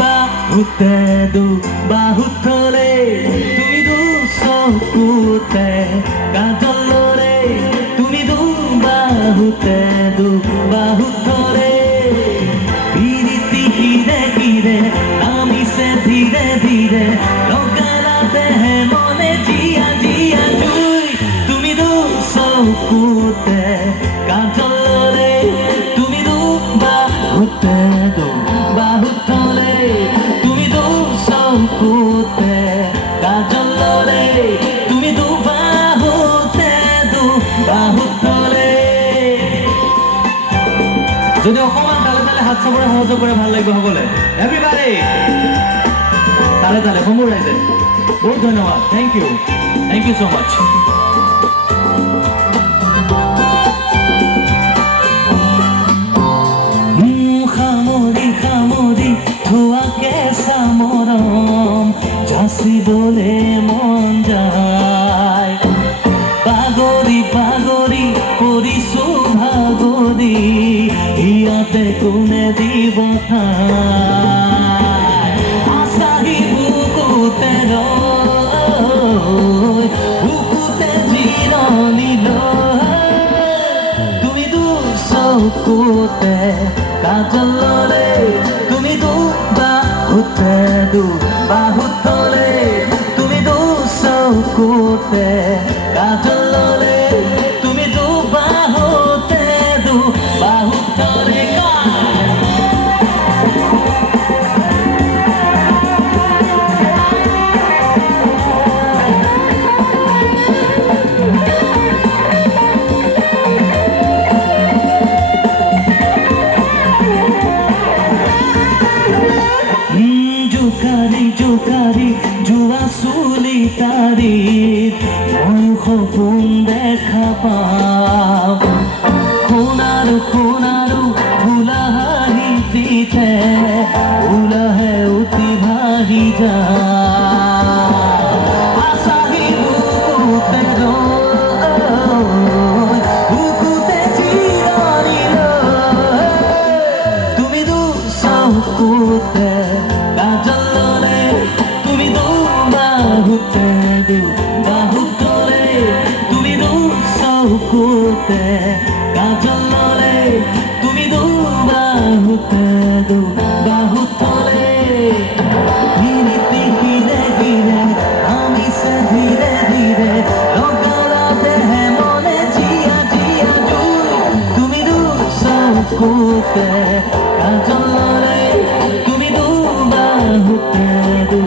বাহুতে দু বাহু তলে তুমি দু চকুতে কাজলৰে তুমি দু বাহুতে দু বাহু তলে পিৰিতি কিৰে কিৰে নামিছে ধীৰে ধীৰে লগালাতে মনে জিয়া জিয়া জুই তুমি দু চকুতে কাজলৰে তুমি দু বাহুতে দু বাহু তলে তুমি দু চকুতে কাজলৰে তুমি দু বাহুতে দু বাহু তলে যদি অকমান তালে তালে হাত চাপৰে সহযোগ কৰে ভাল লাগিব সকলে এভৰিবডি তালে তালে সমূহ ৰাইজে বহুত ধন্যবাদ থ্যাংক ইউ সো মাচ খামৰি খামৰি ধোৱাকে চামৰম যাচিবলে মন যায় পাগৰি পাগৰি পৰিছো ভাগৰি ইয়াতে কোনে দিব আছাহি বুকুতে ৰৈ বুকুতে জিৰণি লৈ তুমি দু চকুতে কাজলৰে তুমি দু বাহুতে দু বাহু তলে তুমি দু চকুতে কাজলৰে তুমি দু বাহুতে দু বাহু তলে জোকাৰি জোকাৰি যোৱা চুলি তাৰি মই সপোন দেখা পাওঁ সোণাৰু সোণাৰু ফুলা হাঁহিতে ওলাহে উঠি ভাহি যায় আছাহি বুকুতে ৰৈ বুকুতে জিৰণি লৈ তুমি দু চকুতে কাজলৰে তুমি দু বাহুতে দু বাহু তলে তুমি দু চকুতে কাজলৰে তুমি দু বাহুতে দু বাহু তলে পিৰিতি হিৰে হিৰে নামিছে ধীৰে ধীৰে লগালাতে মনে জিয়া জিয়া জুই তুমি দু চকুতে কাজলৰে তুমি দু বাহুতে দু